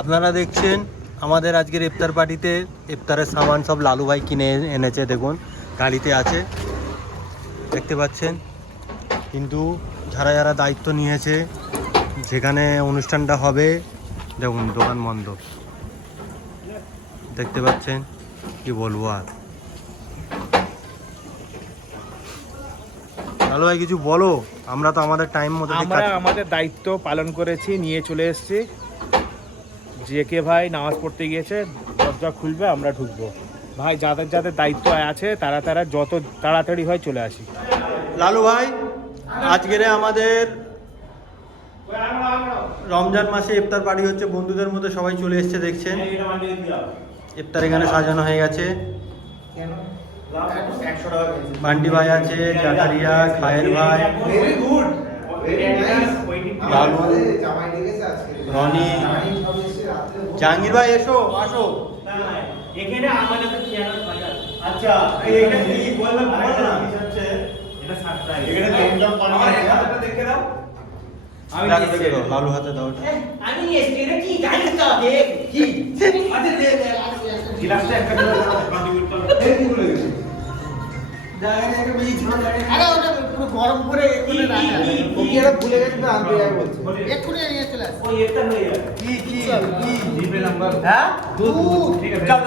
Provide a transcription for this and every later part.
আপনারা দেখছেন আমাদের আজকের ইফতার পার্টিতে ইফতারের সামান সব লালু ভাই কিনে এনেছে। দেখুন গাড়িতে আছে, দেখতে পাচ্ছেন। কিন্তু যারা যারা দায়িত্ব নিয়েছে, যেখানে অনুষ্ঠানটা হবে, দেখুন দোকান বন্ধ, দেখতে পাচ্ছেন। কি বলবো আর, লালু ভাই কিছু বলো। আমরা তো আমাদের টাইম মতো আমাদের দায়িত্ব পালন করেছি, নিয়ে চলে এসেছি। জেকে ভাই নামাজ পড়তে গিয়েছে, দরজা খুলবে, আমরা ঢুকবো। ভাই যাদের যাদের দায়িত্ব আছে তারা যত তাড়াতাড়ি হয় চলে আসি। লালু ভাই, আজকের আমাদের রমজান মাসে ইফতার পার্টি হচ্ছে, বন্ধুদের মধ্যে সবাই চলে এসেছে দেখছেন। ইফতার এখানে সাজানো হয়ে গেছে। বান্টি ভাই আছে, জাকারিয়া, খায়ের ভাই, লালু, রনি, জাহাঙ্গীর ভাই এসো, আসো। এখানে আমাদের তো চেয়ার বাজার। আচ্ছা, এইটা কি বলবেন বল না। এটা সারপ্রাইজ। এখানে দমদম পানি আছে, দেখে দাও। আমি দেখে দাও, লালু হাতে দাও। আমি এসে এটা কি জানিস তো দেখ কি আরে দে গিলাসটা একটা করে কন্ট্রিবিউট করো। এই কি বলে গেছে জায়গা একটা বেশি ছোট জায়গা। আরে ওটা পুরো গরম করে এখানে রাখা। ওকে এটা ভুলে গেছে তো আনতে যাবে বলছে। এক্ষুনি নিয়ে চলে আস। ওই এটা হয়ে যাবে। কি জিপে নাম্বার। হ্যাঁ? দুধ। ঠিক আছে। যাও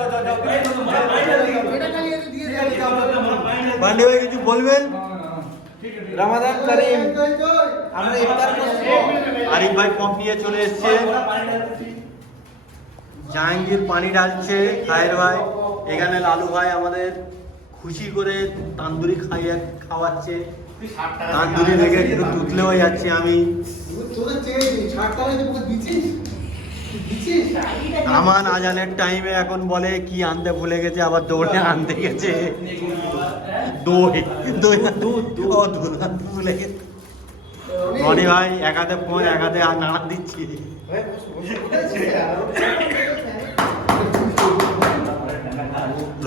এটা খালি দিয়ে দে। বান্টি ভাই কিছু বলবেন? রমাদান করিম। আমরা ইফতার করব। আরিফ ভাই পম্প নিয়ে চলে এসেছে। জাহাঙ্গীর পানি ঢালছে, খায়ের ভাই এখানে, লালু ভাই আমাদের খুশি করে তান্দুরি খাওয়াচ্ছে। তান্দুরি দেখে একটু তুতলে হয়ে যাচ্ছে আমি। আমান আজানের টাইমে এখন বলে কি আনতে ভুলে গেছে, আবার দৌড়ে আনতে গেছে দই দুধ আনতে ভুলে গেছে। রনি ভাই এক হাতে ফোন, এক হাতে আর নাড়া দিচ্ছি।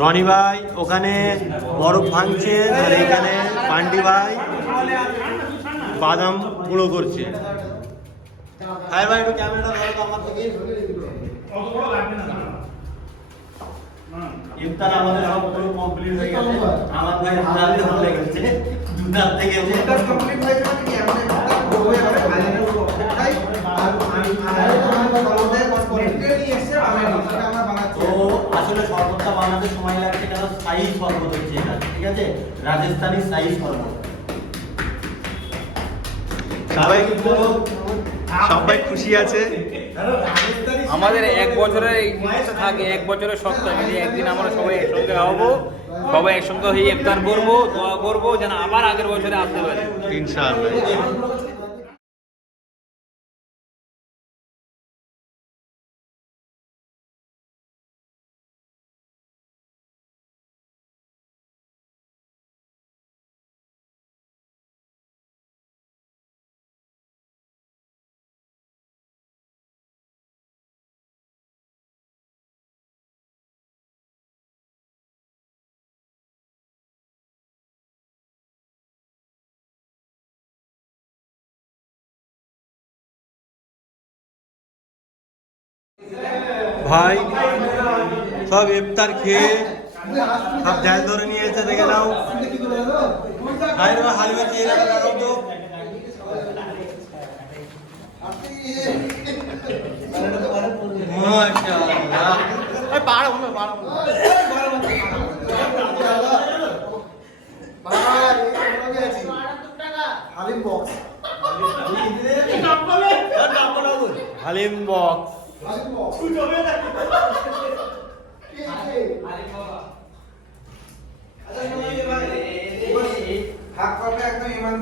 রনি ভাই ওখানে বরফ ভাঙছে, আর এখানে পান্ডি ভাই বাদাম গুঁড়ো করছে। খায়ের ভাই একটু ক্যামেরাটা ধরো তো আমার থেকে। ইফতার আমাদের সব পুরো কমপ্লিট হয়ে গেছে। আমার ভাই হাতে ধরে গেছে, দুধ হাতে গেছে। ইফতার কমপ্লিট হয়ে গেছে কি আমাদের গোবে আমরা ফাইনাল তাই আর আমাদের কন্টেন্টই এসে আমরা বানাচ্ছি। তো আসলে শরবতটা বানাতে সময় লাগছে, কারণ সাইজ শরবত হচ্ছে এটা, ঠিক আছে, রাজস্থানি সাইজ শরবত। সবাই কিন্তু সবাই খুশি আছে। আমাদের এক বছরের এই জিনিসটা থাকে, এক বছরের সপ্তাহ মিলিয়ে একদিন আমরা সবাই একসঙ্গে হবো, সবাই একসঙ্গে হয়ে ইফতার করবো, দোয়া করবো যেন আবার আগের বছরে আসতে পারে ইনশাআল্লাহ। ভাই সব ইফতার খেয়ে সব জাল ধরে নিয়ে এসে দেখে নাও। হালিমা চেয়ে রাখো তো। মাশাআল্লাহ। Haleem box haleem box. ভাগ করবে একদম ইমানদার।